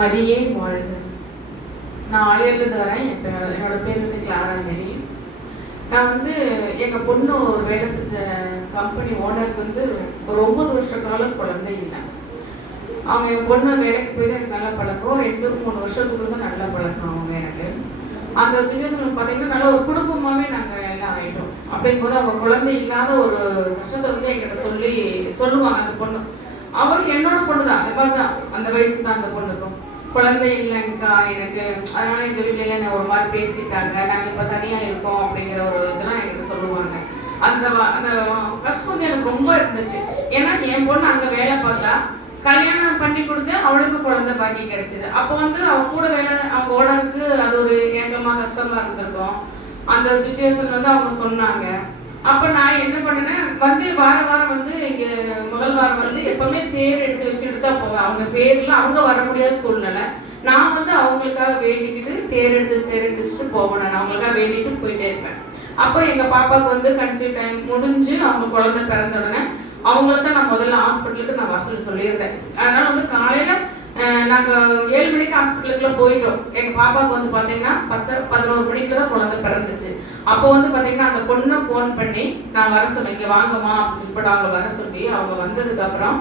மரியே வாழ்க. நான் ஆலியர்லேருந்து வரேன். என்னோட பேர் வந்து கிளாரா மேரி. நான் வந்து எங்கள் பொண்ணு ஒரு வேலை செஞ்ச கம்பெனி ஓனருக்கு வந்து ஒரு 9 வருஷ காலம் குழந்தை இல்லை. அவங்க என் பொண்ணு வேலைக்கு போய் எனக்கு நல்ல பழக்கம். 2-3 வருஷத்துக்குள்ள தான் நல்ல பழக்கம் அவங்க எனக்கு. அந்த சுச்சுவேஷன் பார்த்தீங்கன்னா நல்ல ஒரு குடும்பமாகவே நாங்கள் எல்லாம் ஆகிட்டோம். அப்படிங்கும்போது அவங்க குழந்தை இல்லாத ஒரு கஷ்டத்தை வந்து எங்கிட்ட சொல்லுவாங்க. அந்த பொண்ணு அவங்க என்னோட பொண்ணு தான், அந்த மாதிரி தான், அந்த வயசு தான் அந்த பொண்ணுக்கும். குழந்தை இல்லைங்கக்கா எனக்கு, அதனால எங்கள் வீட்டில என்ன ஒரு மாதிரி பேசிட்டாங்க, நாங்கள் இப்போ தனியாக இருக்கோம் அப்படிங்கிற ஒரு இதெல்லாம் எங்களுக்கு சொல்லுவாங்க. அந்த அந்த கஷ்டம் வந்து எனக்கு ரொம்ப இருந்துச்சு. ஏன்னா என் பொண்ணு அங்கே வேலை பார்த்தா கல்யாணம் பண்ணி கொடுத்து அவளுக்கு குழந்தை பாக்கி கிடைச்சிது. அப்போ வந்து அவ கூட வேலை அவங்க ஓடருக்கு அது ஒரு ஏக்கமாக கஷ்டமா இருந்திருக்கும். அந்த சுச்சுவேஷன் வந்து அவங்க சொன்னாங்க. அப்போ நான் என்ன பண்ணினேன், வந்து வாரம் வந்து இங்கே முதல் வாரம் வந்து எப்பவுமே தேர் எடுத்து வச்சுட்டு தான் போவேன். அவங்க பேரில் அவங்க வர முடியாத சூழ்நிலை. நான் வந்து அவங்களுக்காக வேண்டிக்கிட்டு தேர் எடுத்து வச்சுட்டு போவேன். நான் அவங்களுக்காக வேண்டிட்டு போயிட்டே இருப்பேன். அப்போ எங்கள் பாப்பாவுக்கு வந்து கன்சீவ் டைம் முடிஞ்சு அவங்க குழந்தை பிறந்த உடனே அவங்கள தான் நான் முதல்ல ஹாஸ்பிட்டலுக்கு நான் வசூல் சொல்லியிருந்தேன். அதனால வந்து காலையில் நாங்கள் 7 மணிக்கு ஹாஸ்பிட்டலுக்குள்ள போயிட்டோம். எங்கள் பாப்பாவுக்கு வந்து பார்த்தீங்கன்னா 10-11 மணிக்கு தான் குழந்தை பிறந்துச்சு. அப்போ வந்து பார்த்தீங்கன்னா அந்த பொண்ணை ஃபோன் பண்ணி நான் வர சொன்னேன், இங்கே வாங்கம்மா அப்படின்னு சொல்லிட்டு அவங்க வர சொல்லி அவங்க வந்ததுக்கப்புறம்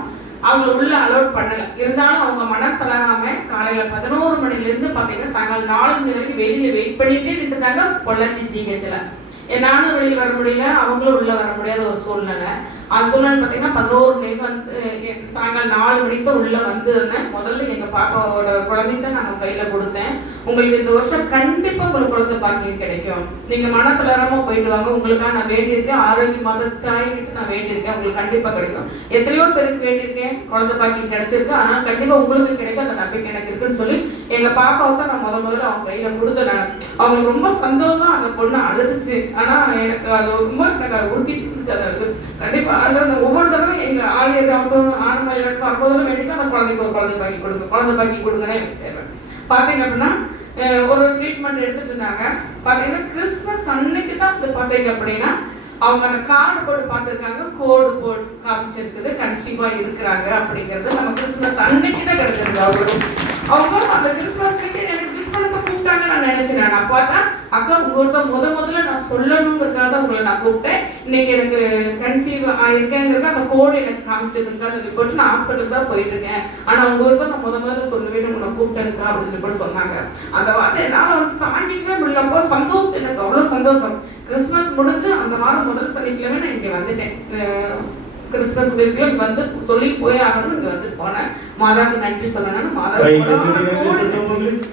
அவங்கள உள்ள அலோட் பண்ணலை. இருந்தாலும் அவங்க மனம் தளராம காலையில் 11 மணிலேருந்து பார்த்தீங்கன்னா சாயங்காலம் 4 மணி வரைக்கும் வெளியில் வெயிட் பண்ணிகிட்டே நின்றுட்டாங்க பொள்ளாச்சி ஜிஹெச்சில். நானும் வெளியில் வர முடியல, அவங்களும் உள்ளே வர முடியாத ஒரு சூழ்நிலை. அந்த சூழ்நிலை பார்த்தீங்கன்னா 11 மணிக்கு வந்து சாயங்காலம் 4 மணிக்கு தான் உள்ளே வந்துருந்தேன். முதல்ல எங்கள் பாப்பாவோட குழந்தை தான் நாங்கள் கையில் கொடுத்தேன். உங்களுக்கு இந்த வருஷம் கண்டிப்பாக உங்களுக்கு குழந்தை பாக்கியம் கிடைக்கும், நீங்கள் மன தளராமல் போயிட்டு வாங்க, உங்களுக்காக நான் வேண்டியிருக்கேன், ஆரோக்கியமாக தாய்கிட்டு நான் வேண்டியிருக்கேன், உங்களுக்கு கண்டிப்பாக கிடைக்கும். எத்தனையோ பேருக்கு வேண்டியிருக்கேன், குழந்தை பாக்கியம் கிடைச்சிருக்கு, அதனால் கண்டிப்பாக உங்களுக்கு கிடைக்கும், அந்த நம்பிக்கை எனக்கு இருக்குன்னு சொல்லி எங்கள் பாப்பாவுக்கு நான் முதல்ல அவங்க கையில் கொடுத்தேன். அவங்களுக்கு ரொம்ப சந்தோஷம். அந்த பொண்ணு அழுதுச்சு. ஆனால் எனக்கு அது ரொம்ப எனக்கு உறுத்திட்டு இருந்துச்சு. அது கண்டிப்பாக அந்த ஒவ்வொரு தடவை எங்கள் ஆலயத்தாகட்டும் ஆனமலையாகட்டும் அப்போதெல்லாம் வேண்டிட்டு அந்த குழந்தைக்கு ஒரு குழந்தை பாக்கி கொடுங்கன்னே எனக்கு தேவை. பார்த்தீங்க அப்படின்னா ஒரு ட்ரீட்மெண்ட் எடுத்துட்டு இருந்தாங்க. பார்த்தீங்கன்னா கிறிஸ்மஸ் அன்னைக்கு தான் வந்து பார்த்தீங்க அப்படின்னா அவங்க அந்த கார்டு போட்டு பார்த்துருக்காங்க, கோடு போட்டு காமிச்சிருக்குது, கன்சீவாக இருக்கிறாங்க அப்படிங்கிறது நம்ம கிறிஸ்மஸ் அன்னைக்கு தான் கிடைச்சிருக்கு. அவங்க அந்த கிறிஸ்மஸ் எனக்கு கூப்பிட்டாங்க நான் நினைச்சேன். நான் பார்த்தா அக்கா உங்கள்கிட்ட முதல்ல நான் சொல்லணுங்கிறதுக்காக தான் உங்களை நான் கூப்பிட்டேன். இன்னைக்கு எனக்கு கன்சீவ் ஆயிருக்கேங்கிறது அந்த கோடு எனக்கு காமிச்சதுக்கா ரிப்போர்ட் நான் ஹாஸ்பிட்டலுக்கு தான் போயிட்டு இருக்கேன். ஆனால் உங்கள்கிட்ட நான் முதல்ல சொல்லவே உங்களை கூப்பிட்டேன்க்கா அப்படின்னு ரிப்போர்ட் சொன்னாங்க. அந்த வார்த்தை என்னால் வந்து தாண்டிக்கவே முடியலப்போ சந்தோஷம், எனக்கு அவ்வளோ சந்தோஷம். கிறிஸ்மஸ் முடிஞ்சு அந்த வாரம் முதல் சனிக்கிழமை நான் இங்கே வந்துட்டேன். கிறிஸ்மஸ் வீட்டில் வந்து சொல்லி போய் ஆகணும். இங்கே வந்து போனேன். மாதாவுக்கு நன்றி சொல்லணும்னு மாதாவுக்கு